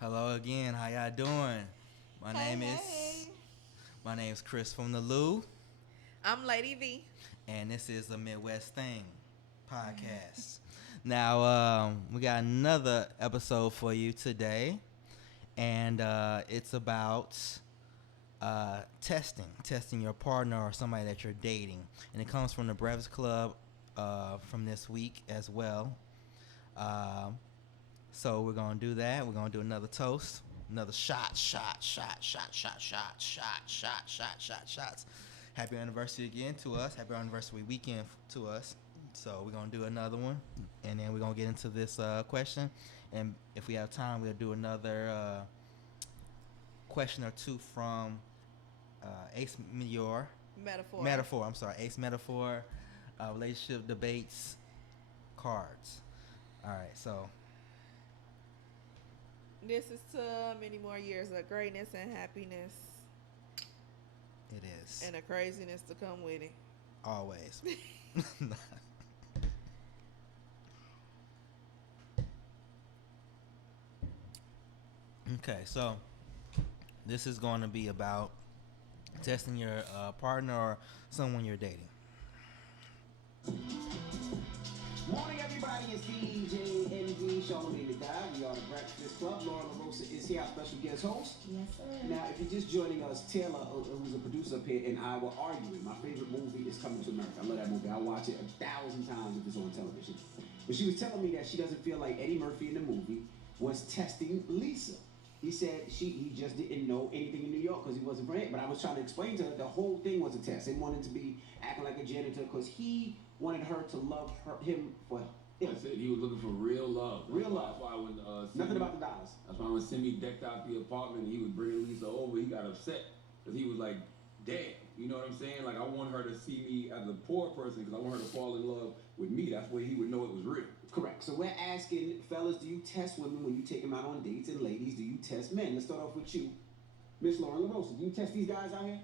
Hello again. How y'all doing? My Hey, name is hey. my name is Chris from the Lou, I'm Lady V. and this is the Midwest Thing podcast. Now, we got another episode for you today, and it's about testing your partner or somebody that you're dating, and it comes from the Breakfast Club from this week as well. Um, So we're gonna do that. We're gonna do another toast, another shots. Happy anniversary again to us. Happy anniversary weekend to us. So we're gonna do another one, and then we're gonna get into this question. And if we have time, we'll do another question or two from Ace Meteor. Metaphor. Metaphor. I'm sorry, Ace Metaphor. Relationship debates cards. All right. So This is to many more years of greatness and happiness it is and the craziness to come with it. always. Okay, so this is going to be about testing your partner or someone you're dating. Morning, everybody. It's DJ NV, Charlamagne the Guy. We are the Breakfast Club. Laura LaRosa is here, our special guest host. Yes, sir. Now, if you're just joining us, Taylor, who's a producer up here, and I were arguing. My favorite movie is Coming to America. I love that movie. I watch it 1,000 times if it's on television. But she was telling me that she doesn't feel like Eddie Murphy in the movie was testing Lisa. He said he just didn't know anything in New York because he wasn't from here. But I was trying to explain to her the whole thing was a test. They wanted to be acting like a janitor because he wanted her to love him for him. I said he was looking for real love. Real love. That's why when Nothing about the dollars. That's why when Simi decked out the apartment and he was bringing Lisa over, he got upset because he was like, "Damn, you know what I'm saying? Like I want her to see me as a poor person because I want her to fall in love with me. That's where he would know it was real." Correct. So we're asking, fellas, do you test women when you take them out on dates? And ladies, do you test men? Let's start off with you, Miss Lauren LaRosa. Do you test these guys out here?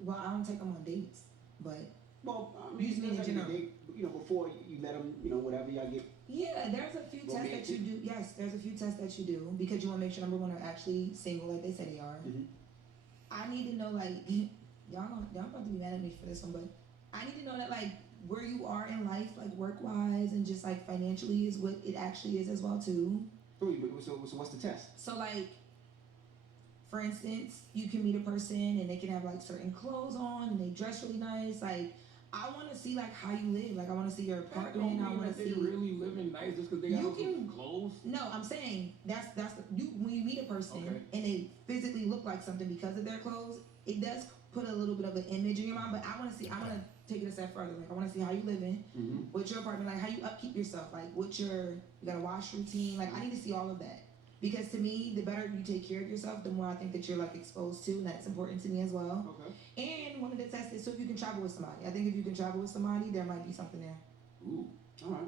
Well, I don't take them on dates, but Well, Use me in general. date, before you let them, whatever y'all get. yeah, there's a few tests that you do. Yes, there's a few tests that you do because you want to make sure number one are actually single, like they say they are. Mhm. I need to know like y'all about to be mad at me for this one, but I need to know that like where you are in life, like work wise and just like financially, is what it actually is as well too. So what's the test? So like, for instance, you can meet a person and they can have like certain clothes on and they dress really nice. Like, I want to see like how you live. Like, I want to see your That apartment. don't I mean want that to they see. really living nice just because they got You on can- some clothes. No, I'm saying that's you when you meet a person Okay. and they physically look like something because of their clothes. It does put a little bit of an image in your mind, but I want to see. I want to take it a step further. Like, I want to see how you living, Mm-hmm. what's your apartment, like how you upkeep yourself, like what's your you got a wash routine. Like, I need to see all of that. Because to me, the better you take care of yourself, the more I think that you're like exposed to, and that's important to me as well. Okay. And one of the tests is so if you can travel with somebody. I think if you can travel with somebody, there might be something there. Ooh. All right.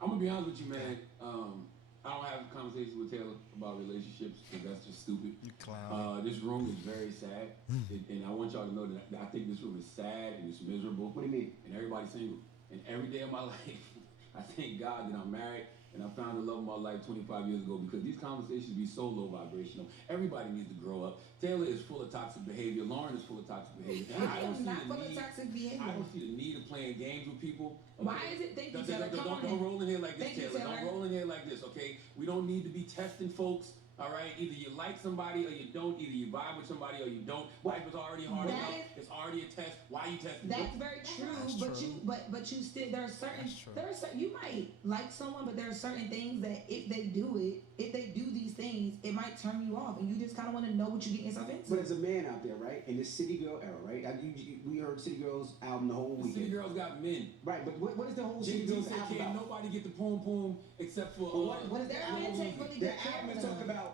I'm gonna be honest with you, man. I don't have conversations with Taylor about relationships because that's just stupid. You clown. This room is very sad, and I want y'all to know that I think this room is sad and it's miserable. What do you mean? And everybody's single. And every day of my life, I thank God that I'm married and I found the love of my life 25 years ago because these conversations be so low vibrational. Everybody needs to grow up. Taylor is full of toxic behavior. Lauren is full of toxic behavior. And I don't see Not the full of need. toxic behavior. I don't see the need of playing games with people. Why is it? Thank you, Taylor. Come on Don't in. roll in here like this, Thank you, Taylor. Taylor. Don't roll in here like this, okay? We don't need to be testing folks. All right, either you like somebody or you don't. Either you vibe with somebody or you don't. Life is already hard That enough. It's already a test. Why are you testing? That's very true, That's but true. you still there are certain That's true. you might like someone, but there are certain things that if they do these things, it might turn you off, and you just kind of want to know what you're getting yourself into. But as a man out there, right, in this City Girl era, right? We heard City Girls album the whole The weekend. City Girls got men. Right, but what is the whole City JT Girls said album can't about? nobody get the poom poom except for What is Their the men album? take really The good care album of is them. talking about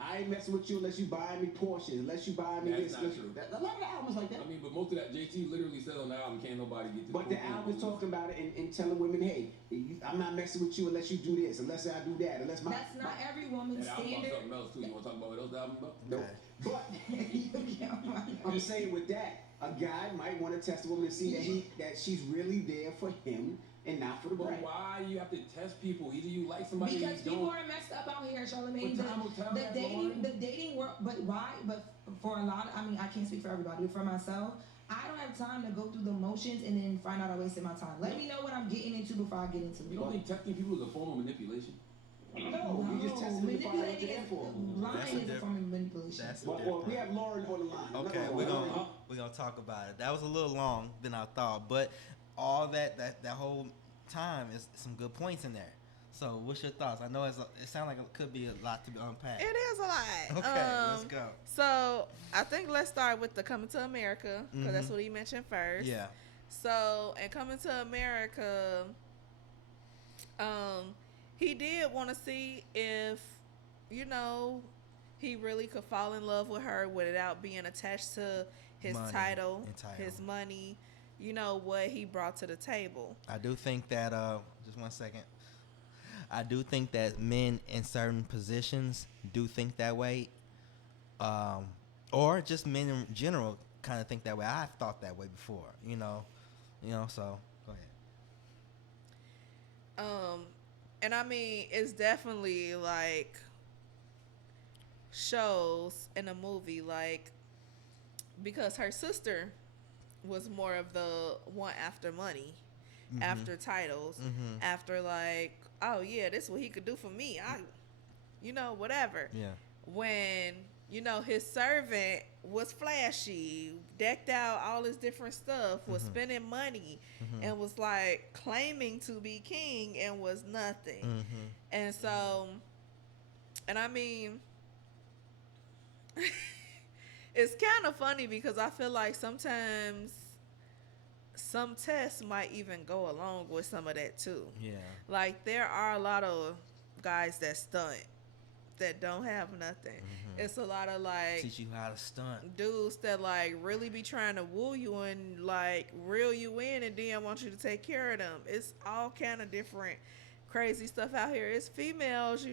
I ain't messing with you unless you buy me Porsches, unless you buy me That's this. not unless- true. A lot of the albums like that. I mean, but most of that JT literally said on the album, can't nobody get the But the poom poom album is poom. talking about it and telling women, hey, I'm not messing with you unless you do this, unless I do that, unless my. That's not every woman's That album about standard. something else too. You want to talk about what else the album about? No. Okay. But I'm saying with that, a guy might want to test a woman and see that she's really there for him and not for the But bread. why you have to test people? Either you like somebody or Because you people don't. are messed up out here, Charlamagne. But time will tell The that, dating, Lauren. the dating world. But why? But for a lot, I mean, I can't speak for everybody, but for myself, I don't have time to go through the motions and then find out I wasted my time. Let me know what I'm getting into before I get into it. You don't think testing people is a form of manipulation? No, you just tested them to find out what manipulating they're is for. That's lying a is a diff- form of manipulation. That's Well, we have Lauren on the line. Okay, Another we're Lauren. gonna talk about it. That was a little long than I thought, but all that whole time is some good points in there. So, what's your thoughts? I know it sounds like it could be a lot to unpack. It is a lot. Okay, let's go. So I think let's start with the Coming to America because that's what he mentioned first. Yeah. So in Coming to America, he did want to see if, he really could fall in love with her without being attached to his Money title, and title. his money, what he brought to the table. I do think that just 1 second. I do think that men in certain positions do think that way, or just men in general kind of think that way. I've thought that way before, So go ahead. And I mean, it's definitely like shows in a movie, like, because her sister was more of the one after money, after titles, after like, oh yeah, this is what he could do for me. Whatever. Yeah. When, his servant was flashy, decked out all his different stuff, was spending money, and was like claiming to be king and was nothing. And so, and I mean, it's kind of funny because I feel like sometimes some tests might even go along with some of that too. Yeah. Like, there are a lot of guys that stunt that don't have nothing. It's a lot of like Teach you how to stunt. dudes that like really be trying to woo you and like reel you in and then want you to take care of them. It's all kind of different crazy stuff out here. It's females,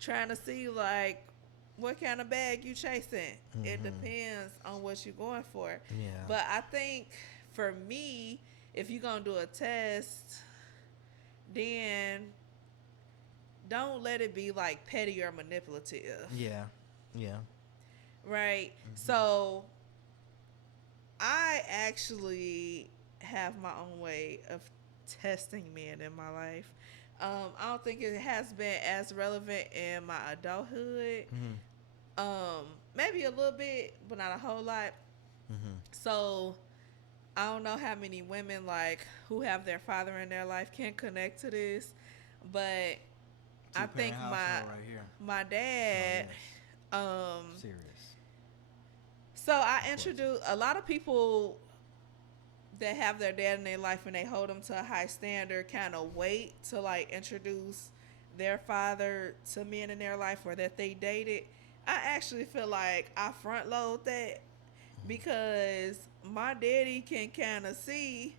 trying to see like what kind of bag you chasing. It depends on what you're going for. Yeah. But I think for me, if you're gonna do a test, then don't let it be like petty or manipulative. Yeah. Yeah. Right? So I actually have my own way of testing men in my life. I don't think it has been as relevant in my adulthood. Maybe a little bit, but not a whole lot. So I don't know how many women like who have their father in their life can connect to this, but I think Two-parent household right here. my dad. Serious. So I introduce a lot of people that have their dad in their life and they hold them to a high standard, kind of wait to like introduce their father to men in their life or that they dated. I actually feel like I front load that because my daddy can kind of see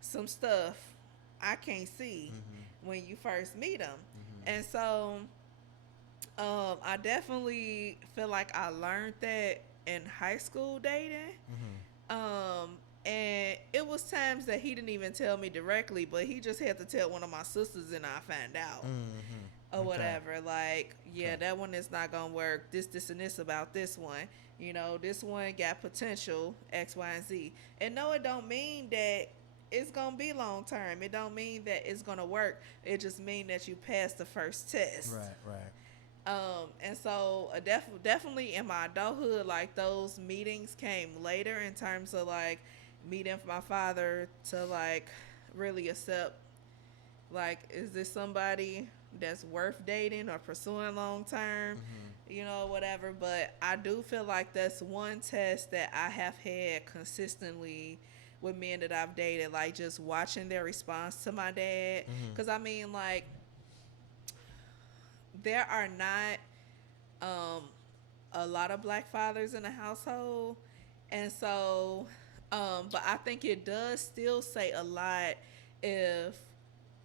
some stuff I can't see when you first meet him. And so I definitely feel like I learned that in high school dating. And it was times that he didn't even tell me directly, but he just had to tell one of my sisters and I found out. Or whatever. Like, yeah, that one is not going to work. This, and this about this one. This one got potential, X, Y, and Z. And no, it don't mean that it's going to be long term. It don't mean that it's going to work. It just mean that you passed the first test. Right. And so definitely in my adulthood, like those meetings came later in terms of like meeting my father to like really accept, like, is this somebody that's worth dating or pursuing long term, whatever. But I do feel like that's one test that I have had consistently with men that I've dated, like just watching their response to my dad. Because I mean, like, there are not a lot of black fathers in the household, and so but I think it does still say a lot if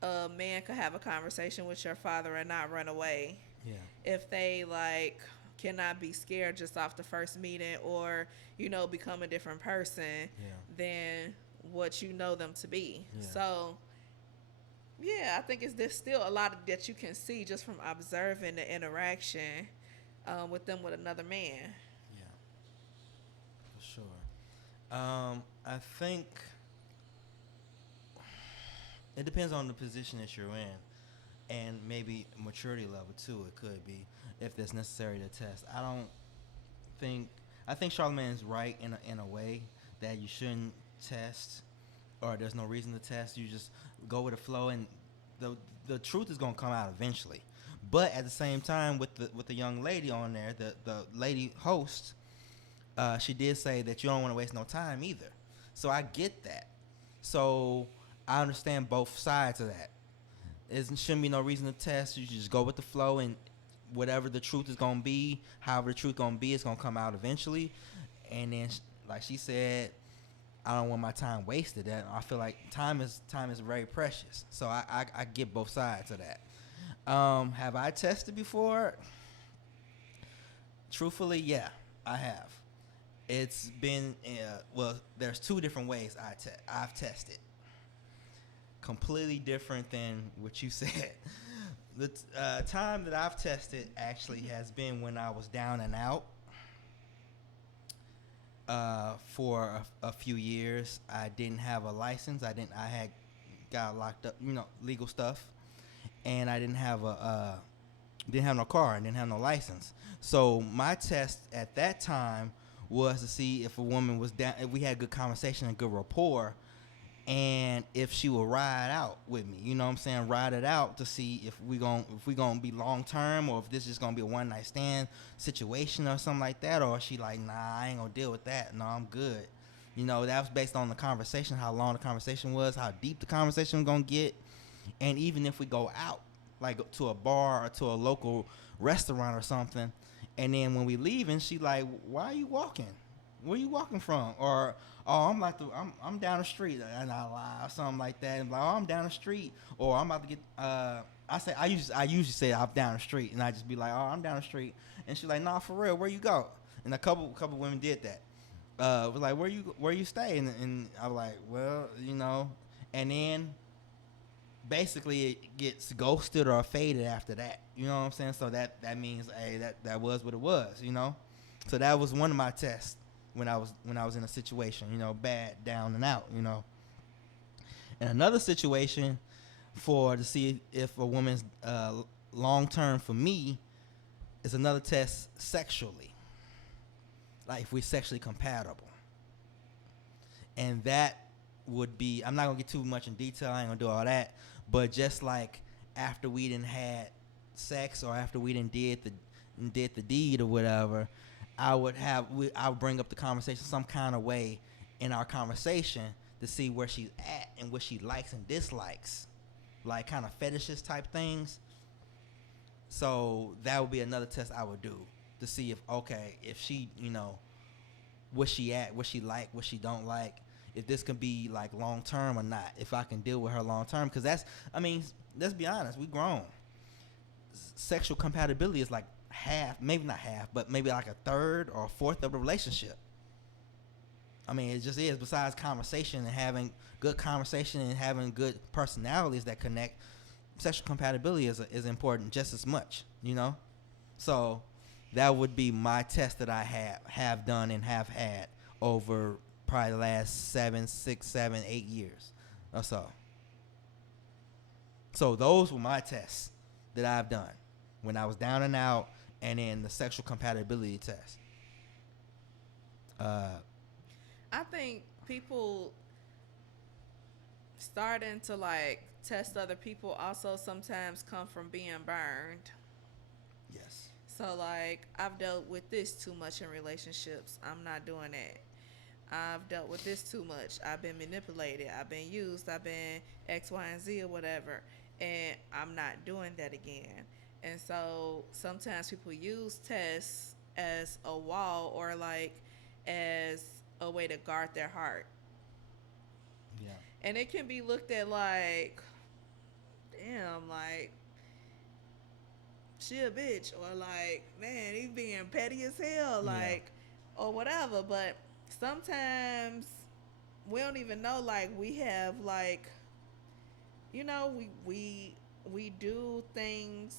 a man could have a conversation with your father and not run away. Yeah. If they like cannot be scared just off the first meeting or become a different person than what you know them to be. Yeah. So Yeah, I think there's still a lot that you can see just from observing the interaction with them with another man. Yeah, for sure. I think it depends on the position that you're in, and maybe maturity level too. It could be if it's necessary to test. Think. I think Charlemagne's right in a way that you shouldn't test, or there's no reason to test. You just go with the flow, and the truth is gonna come out eventually. But at the same time, with the young lady on there, the lady host, she did say that you don't want to waste no time either. So I get that. So I understand both sides of that. There shouldn't be no reason to test. You just go with the flow, and whatever the truth is gonna be, however the truth gonna be, it's gonna come out eventually. And then, like she said, I don't want my time wasted. And I feel like time is very precious. So I get both sides of that. Have I tested before? Truthfully, yeah, I have. It's been well. There's two different ways I've tested. Completely different than what you said. The time that I've tested actually has been when I was down and out. For a few years, I didn't have a license. I had got locked up, legal stuff, and I didn't have no car and didn't have no license. So my test at that time was to see if a woman was down, if we had good conversation and good rapport, and if she would ride out with me. You know what I'm saying? Ride it out to see if we gonna be long term, or if this is gonna be a one night stand situation or something like that, or she like, nah, I ain't gonna deal with that. No, I'm good. That was based on the conversation, how long the conversation was, how deep the conversation was gonna get. And even if we go out, like to a bar or to a local restaurant or something, and then when we leaving, she like, why are you walking? Where you walking from? Or, oh, I'm down the street, and I lie or something like that. And like, oh, I'm down the street, or I'm about to get. I usually say I'm down the street, and I just be like, oh, I'm down the street, and she's like, nah, for real, where you go? And a couple women did that. Was like, where you stay? And I was like, well, and then basically it gets ghosted or faded after that. You know what I'm saying? So that means, hey, that was what it was. So that was one of my tests. When I was in a situation, bad, down and out, And another situation to see if a woman's long term for me is another test sexually, like if we're sexually compatible. And that would be, I'm not gonna get too much in detail. I ain't gonna do all that, but just like after we done had sex, or after we done did the deed or whatever, I would bring up the conversation some kind of way in our conversation to see where she's at and what she likes and dislikes, like kind of fetishes type things. So that would be another test I would do to see if she, where she at, what she like, what she don't like, if this can be like long term or not, if I can deal with her long term. Because let's be honest, we grown. Sexual compatibility is like half, maybe not half, but maybe like a third or a fourth of the relationship. It just is. Besides conversation and having good conversation and having good personalities that connect, sexual compatibility is important just as much, So that would be my test that I have done and have had over probably the last 7, 6, 7, 8 years or so. So those were my tests that I've done when I was down and out, and then the sexual compatibility test. I think people starting to like test other people also sometimes come from being burned. Yes. So like, I've dealt with this too much in relationships. I'm not doing that. I've dealt with this too much. I've been manipulated. I've been used. I've been X, Y, and Z or whatever. And I'm not doing that again. And so sometimes people use tests as a wall, or like as a way to guard their heart. Yeah. And it can be looked at like, damn, like, she a bitch, or like, man, he's being petty as hell, like, or whatever. But sometimes we don't even know, like, we have like you know, we do things,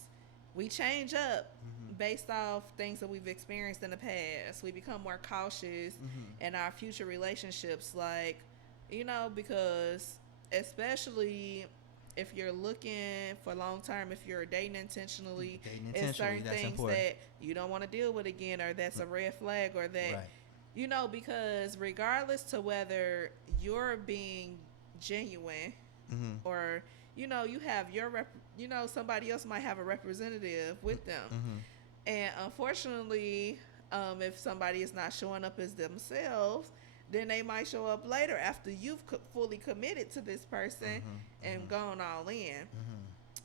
we change up based off things that we've experienced in the past. We become more cautious in our future relationships, like, you know, because especially if you're looking for long term, if you're dating intentionally, it's certain that's things important. that you don't want to deal with again, or that's a red flag, or that, Right. you know, because regardless to whether you're being genuine Mm-hmm. or, you know, you have your you know, somebody else might have a representative with them, Mm-hmm. and unfortunately, if somebody is not showing up as themselves, then they might show up later after you've fully committed to this person and gone all in.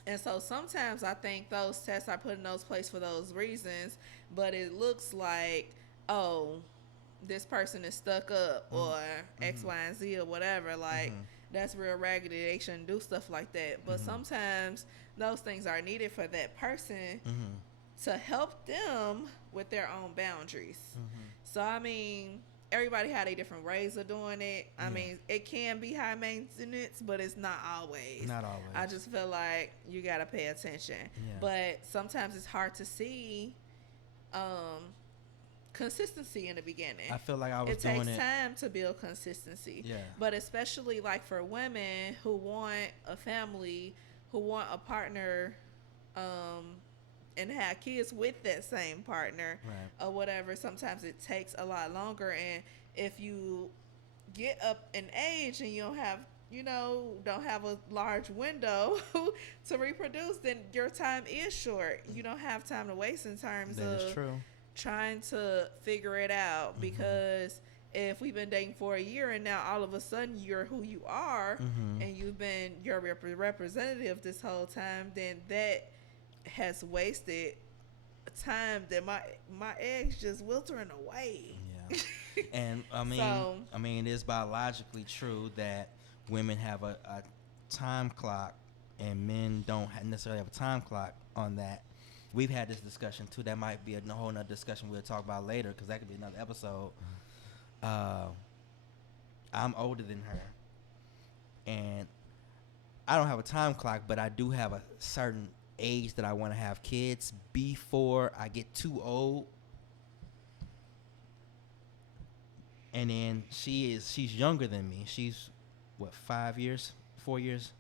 And so sometimes I think those tests are put in those places for those reasons, but it looks like, oh, this person is stuck up or X, Y, and Z or whatever. Like, that's real raggedy. They shouldn't do stuff like that. But sometimes those things are needed for that person to help them with their own boundaries. So, I mean, everybody had a different ways of doing it. I mean, it can be high maintenance, but it's not always. Not always. I just feel like you got to pay attention. Yeah. But sometimes it's hard to see consistency in the beginning. I feel like I was It doing takes it. time to build consistency. Yeah. But especially like for women who want a family, who want a partner, and have kids with that same partner, Right. or whatever, sometimes it takes a lot longer. And if you get up in age and you don't have, you know, don't have a large window to reproduce, then your time is short. You don't have time to waste in terms That of is true. trying to figure it out, because if we've been dating for a year and now all of a sudden you're who you are and you've been your representative this whole time, then that has wasted time that my eggs just wiltering away. Yeah. And So- I mean, it is biologically true that women have a time clock and men don't necessarily have a time clock on that. We've had this discussion too. That might be a whole nother discussion we'll talk about later, because that could be another episode. I'm older than her, and I don't have a time clock, but I do have a certain age that I want to have kids before I get too old. And then she's younger than me. She's what, 4 years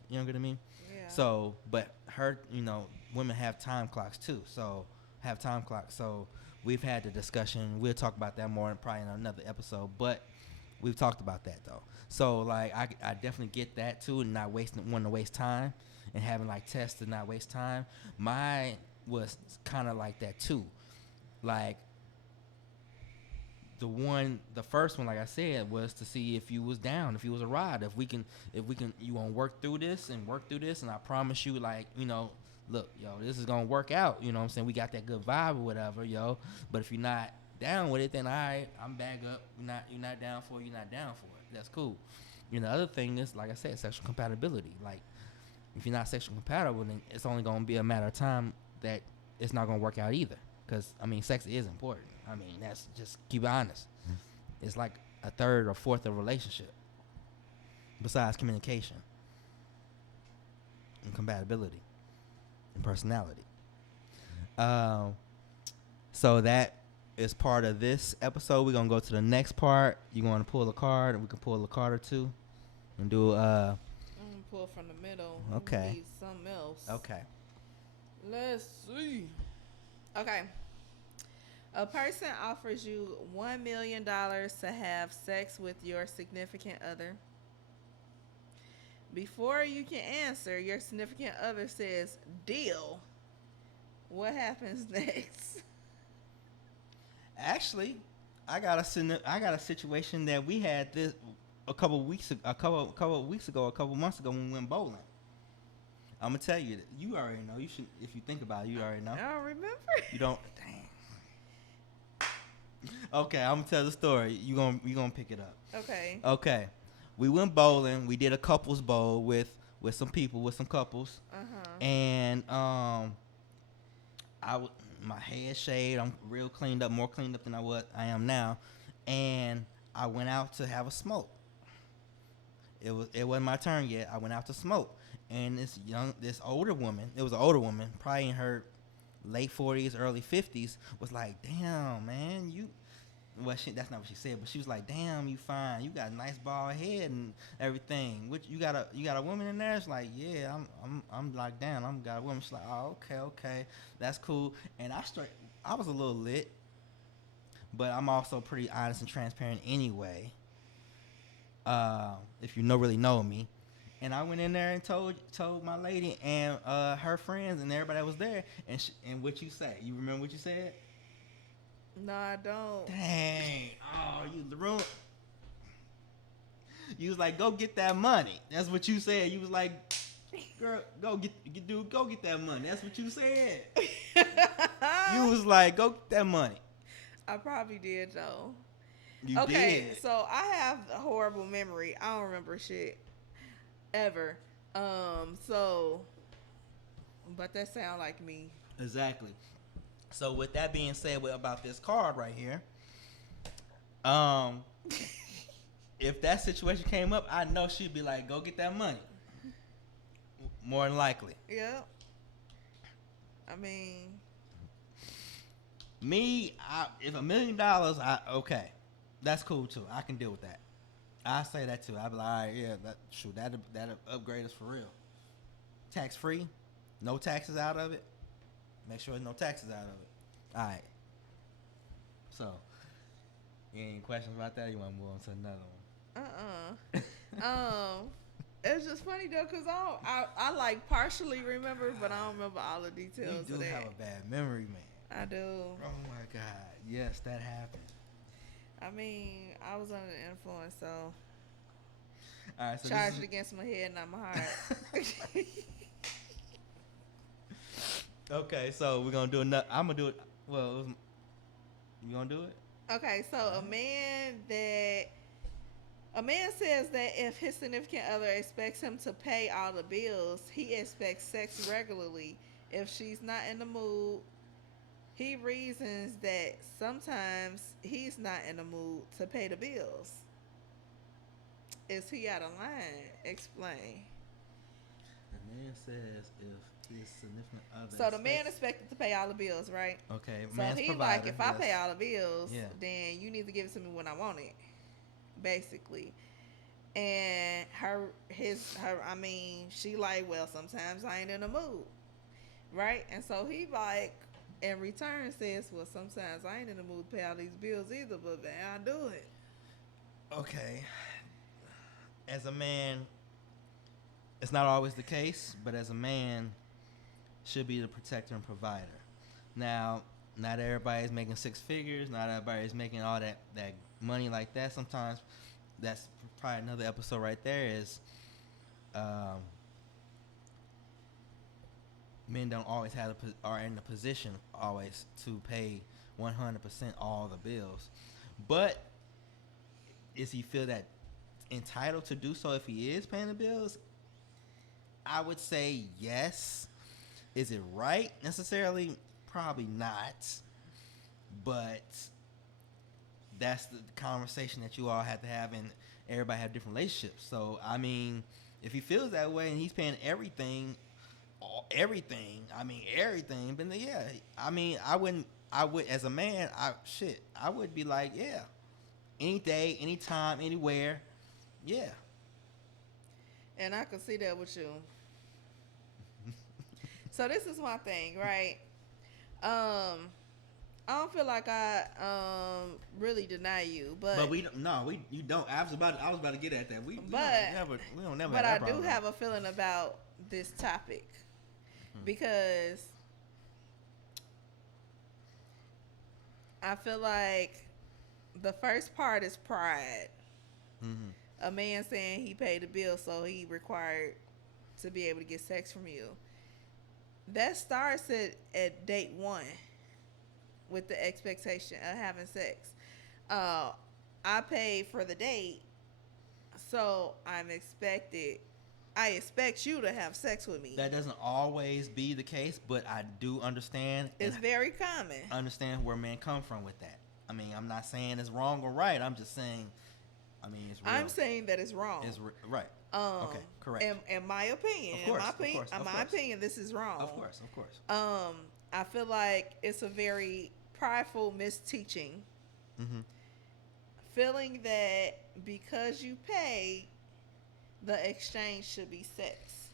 younger than me. Yeah. So, but her, you know, women have time clocks too. So we've had the discussion. We'll talk about that more probably in another episode. But we've talked about that though. So like I definitely get that too, and not wanting to waste time and having like tests to not waste time. Mine was kind of like that too. Like the first one, like I said, was to see if you was down, if you was a ride, if we can, you want to work through this, and I promise you, like, you know, look, yo, this is gonna work out. You know what I'm saying? We got that good vibe or whatever, yo. But if you're not down with it, then I'm back up. You're not down for it. You're not down for it. That's cool. You know, the other thing is, like I said, sexual compatibility. Like, if you're not sexually compatible, then it's only gonna be a matter of time that it's not gonna work out either. Because I mean, sex is important. I mean, that's just keep it honest. It's like a third or fourth of a relationship, besides communication and compatibility and personality. So that is part of this episode. We're gonna go to the next part. You want to pull a card, and we can pull a card or two, and do I'm gonna pull from the middle. Okay. We need something else. Okay. Let's see. Okay. A person offers you $1 million to have sex with your significant other. Before you can answer, your significant other says, "Deal." What happens next? Actually, I got a situation that we had this a couple months ago when we went bowling. I'm gonna tell you that you already know. You should, if you think about it, you already know. I don't remember. You don't. Dang. Okay, I'm gonna tell the story. You gonna pick it up. Okay. Okay, we went bowling. We did a couples bowl with some people, with some couples, and my head shaved. I'm real cleaned up, more cleaned up than I am now, and I went out to have a smoke. It wasn't my turn yet. I went out to smoke, and this older woman, it was an older woman, probably in her late 40s, early 50s, was like, damn, man, that's not what she said, but she was like, damn, you fine, you got a nice bald head and everything. Which you got a woman in there? It's like, yeah, I'm locked down. I'm got a woman. She's like, oh, okay, that's cool. And I was a little lit, but I'm also pretty honest and transparent anyway. If you really know me. And I went in there and told my lady and her friends and everybody that was there. And what you say? You remember what you said? No, I don't. Dang. Oh, you ruined. You was like, go get that money. That's what you said. You was like, girl, go get that money. That's what you said. You was like, go get that money. I probably did though. You okay, did. so I have a horrible memory. I don't remember shit ever. But that sound like me. Exactly. So with that being said, about this card right here, if that situation came up, I know she'd be like, "Go get that money." More than likely. Yeah. I mean, me, if $1 million, okay, that's cool too. I can deal with that. I say that too. I'd be like, all right, yeah, that'll upgrade us for real. Tax free, no taxes out of it. Make sure there's no taxes out of it. All right. So, any questions about that? You want to move on to another one? It's just funny though, cause I like partially remember, but I don't remember all the details. You do have a bad memory, man. I do. Oh my God! Yes, that happened. I mean, I was under the influence, so. All right, so charged against my head, not my heart. Okay, so we're gonna do another. I'm gonna do it. Well, you gonna do it? Okay, so a man says that if his significant other expects him to pay all the bills, he expects sex regularly. If she's not in the mood, he reasons that sometimes he's not in the mood to pay the bills. Is he out of line? Explain. The man says if his significant other. So the man expected to pay all the bills, right? Okay, So man's he provider, like, if I pay all the bills, yeah, then you need to give it to me when I want it, basically. And I mean, she like, well, sometimes I ain't in the mood, right? And so he like, in return says, well, sometimes I ain't in the mood to pay all these bills either, but man, I do it. Okay. As a man, it's not always the case, but as a man, should be the protector and provider. Now, not everybody's making six figures. Not everybody's making all that money like that. Sometimes that's probably another episode right there is men don't always are in the position always to pay 100% all the bills. But is he feel that entitled to do so if he is paying the bills? I would say yes. Is it right necessarily? Probably not. But that's the conversation that you all have to have, and everybody have different relationships. So I mean, if he feels that way and he's paying everything, then yeah. I mean, I would as a man, I would be like, yeah, any day, anytime, anywhere, yeah. And I can see that with you. So this is my thing, right? I don't feel like I really deny you, but you don't. I was about to get at that. We don't never. But have I do have a feeling about this topic because I feel like the first part is pride. Mm-hmm. A man saying he paid the bill, so he required to be able to get sex from you. That starts at date one with the expectation of having sex. I paid for the date, so I expect you to have sex with me. That doesn't always be the case, but I do understand. It's very common. Understand where men come from with that. I mean, I'm not saying it's wrong or right. I'm just saying, I mean, it's real. I'm saying that it's wrong. Right. Okay, correct. In my opinion, Of course, in my of opinion, course, of my course. opinion, this is wrong. Of course, of course. I feel like it's a very prideful misteaching, Mm-hmm. feeling that because you pay, the exchange should be sex.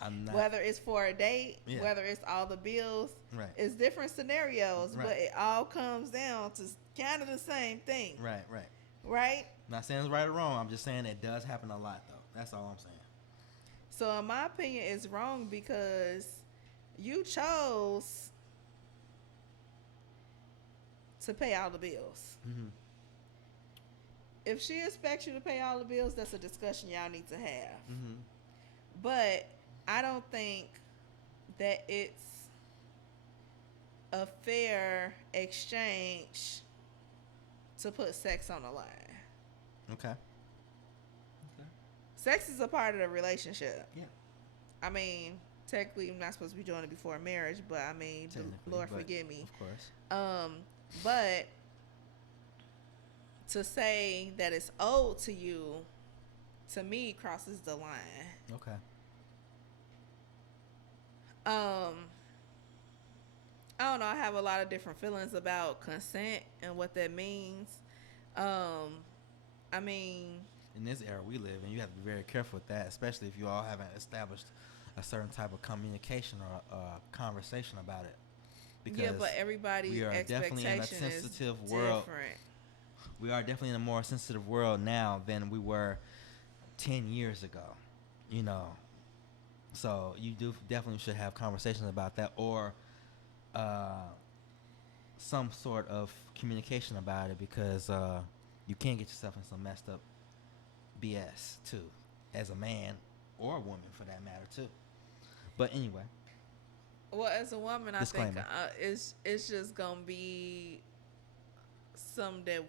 I'm not. Whether it's for a date, Yeah. whether it's all the bills, Right. it's different scenarios, Right. but it all comes down to kind of the same thing, Right, right. right? Not saying it's right or wrong. I'm just saying it does happen a lot, though. That's all I'm saying. So, in my opinion, it's wrong because you chose to pay all the bills. Mm-hmm. If she expects you to pay all the bills, that's a discussion y'all need to have. Mm-hmm. But I don't think that it's a fair exchange to put sex on the line. Okay. Sex is a part of the relationship. Yeah. I mean, technically, I'm not supposed to be doing it before marriage, but I mean, Technically, Lord but forgive me. Of course. But to say that it's owed to you, to me, crosses the line. Okay. I don't know. I have a lot of different feelings about consent and what that means. I mean, In this era we live in, you have to be very careful with that, especially if you all haven't established a certain type of communication or conversation about it. Because yeah, but everybody's we are definitely in a expectation is sensitive world. different. we are definitely in a more sensitive world now than we were 10 years ago, you know. So you do definitely should have conversations about that, or some sort of communication about it, because you can get yourself in some messed up BS too, as a man or a woman for that matter too. But anyway, Well, as a woman, I think Disclaimer. it's just gonna be some that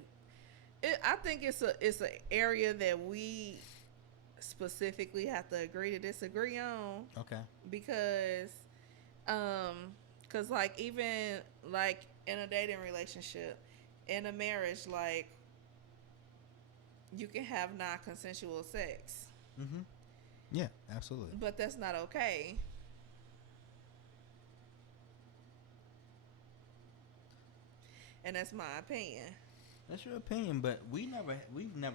I think it's an area that we specifically have to agree to disagree on, okay, because like even like in a dating relationship, in a marriage, like you can have non-consensual sex, yeah, absolutely. but that's not okay. And that's my opinion. That's your opinion, but we've never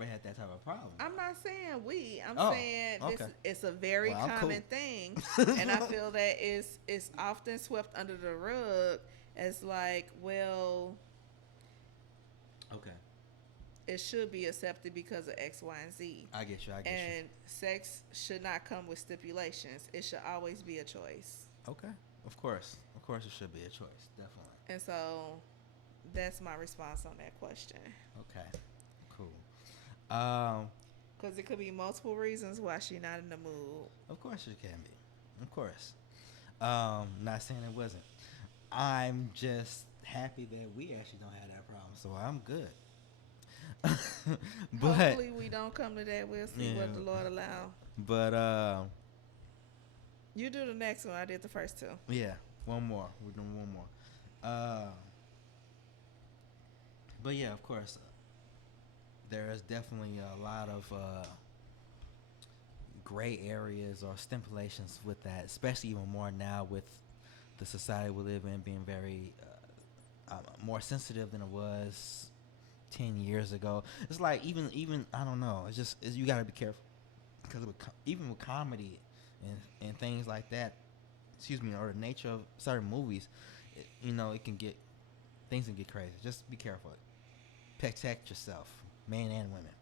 had that type of problem. I'm not saying we. I'm Oh, saying this. okay. It's a very Well, I'm common cool. thing, and I feel that it's often swept under the rug as like, well, Okay, it should be accepted because of X, Y, and Z. I get you. And sex should not come with stipulations. It should always be a choice. Okay, of course, it should be a choice, definitely. And so, that's my response on that question. Okay, cool. Because it could be multiple reasons why she's not in the mood. Of course it can be. Of course. Not saying it wasn't. I'm just happy that we actually don't have that problem, so I'm good. But Hopefully we don't come to that. We'll see what Yeah. the Lord allow. but You do the next one. I did the first two. yeah, one more. We're doing one more. But yeah, of course, there is definitely a lot of gray areas or stipulations with that, especially even more now with the society we live in being very more sensitive than it was 10 years ago. It's like even I don't know. You got to be careful, because even with comedy and things like that, excuse me, or the nature of certain movies, it can get things can get crazy. Just be careful. Protect yourself, men and women.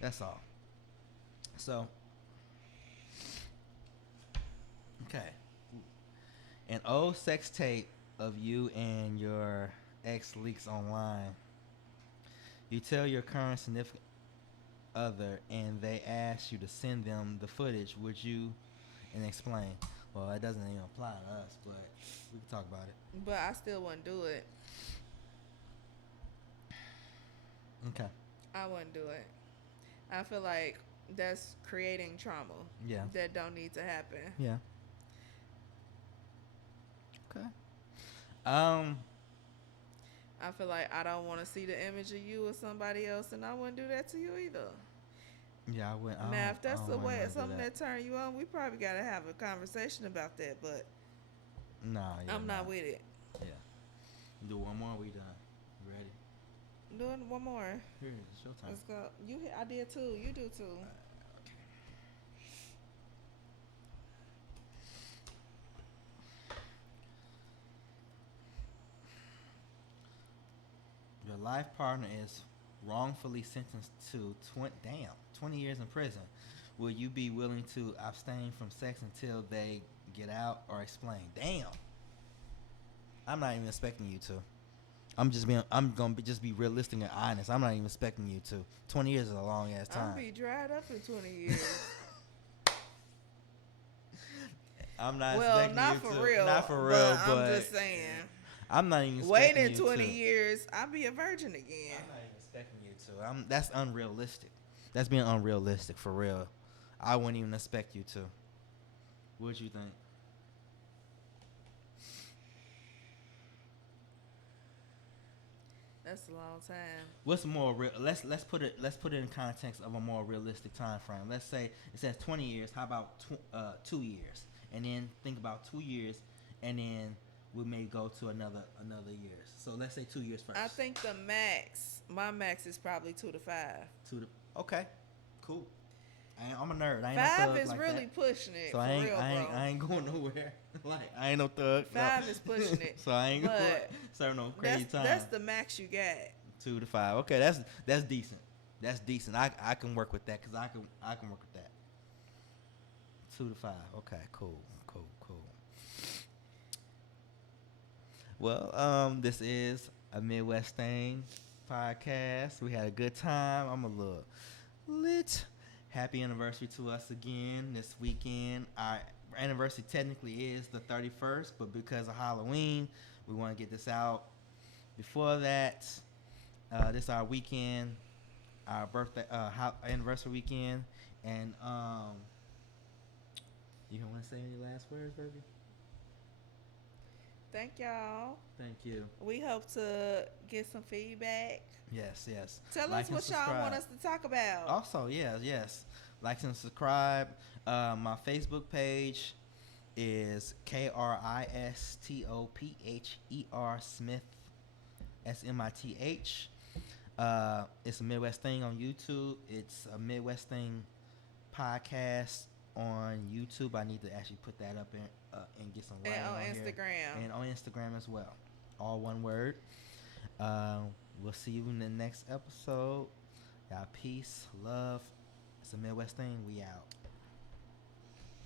That's all. So, okay. An old sex tape of you and your ex leaks online. You tell your current significant other and they ask you to send them the footage. Would you and explain? Well, it doesn't even apply to us, but we can talk about it. But I still wouldn't do it. Okay. I wouldn't do it. I feel like that's creating trauma. Yeah. That don't need to happen. Yeah. Okay. I feel like I don't want to see the image of you or somebody else, and I wouldn't do that to you either. Yeah, I went. Now, if that's the way want something that turn you on, we probably gotta have a conversation about that. But Nah, yeah, I'm not with it. Yeah. Do one more. We done. You ready? Doing one more. Here, it's your time. Let's go. I did too. You do too. Your life partner is wrongfully sentenced to 20 years in prison. Will you be willing to abstain from sex until they get out or explain? Damn. I'm not even expecting you to. I'm gonna just be realistic and honest. I'm not even expecting you to. 20 years is a long ass I'm time. be dried up in 20 years. I'm not Well, expecting not you for to. real. Not for real, but I'm just saying. I'm not even expecting Waiting you 20 to. years, I'll be a virgin again. I'm not even expecting you to. That's unrealistic. That's being unrealistic for real. I wouldn't even expect you to. What you think? That's a long time. What's more real? Let's put it in context of a more realistic time frame. Let's say it says 20 years. How about 2 years? And then think about 2 years, and then we may go to another years. So let's say 2 years first. I think my max is probably 2 to 5. Okay, cool. I'm a nerd. I ain't 5 no thug is like really that. pushing it. So For real, bro. I ain't going nowhere. Like I ain't no thug. 5 is pushing it. So I ain't going But serve no crazy time. That's the max you got. 2 to 5. Okay, that's decent. That's decent. I can work with that because I can work with that. 2 to 5. Okay, cool. Well, this is a Midwest Thing podcast. We had a good time. I'm a little lit. Happy anniversary to us again this weekend. Our anniversary technically is the 31st, but because of Halloween, we want to get this out before that. This is our weekend, our birthday, anniversary weekend, and you don't want to say any last words, baby? Thank y'all. Thank you. We hope to get some feedback. Yes. Tell Like us and what y'all subscribe. want us to talk about. Also, yes. Like and subscribe. My Facebook page is KRISTOPHER Smith SMITH. It's a Midwest Thing on YouTube. It's a Midwest Thing podcast on YouTube. I need to actually put that up and get some writing And on here. Instagram. And on Instagram as well. All one word. We'll see you in the next episode. Y'all peace, love. It's a Midwest Thing. We out.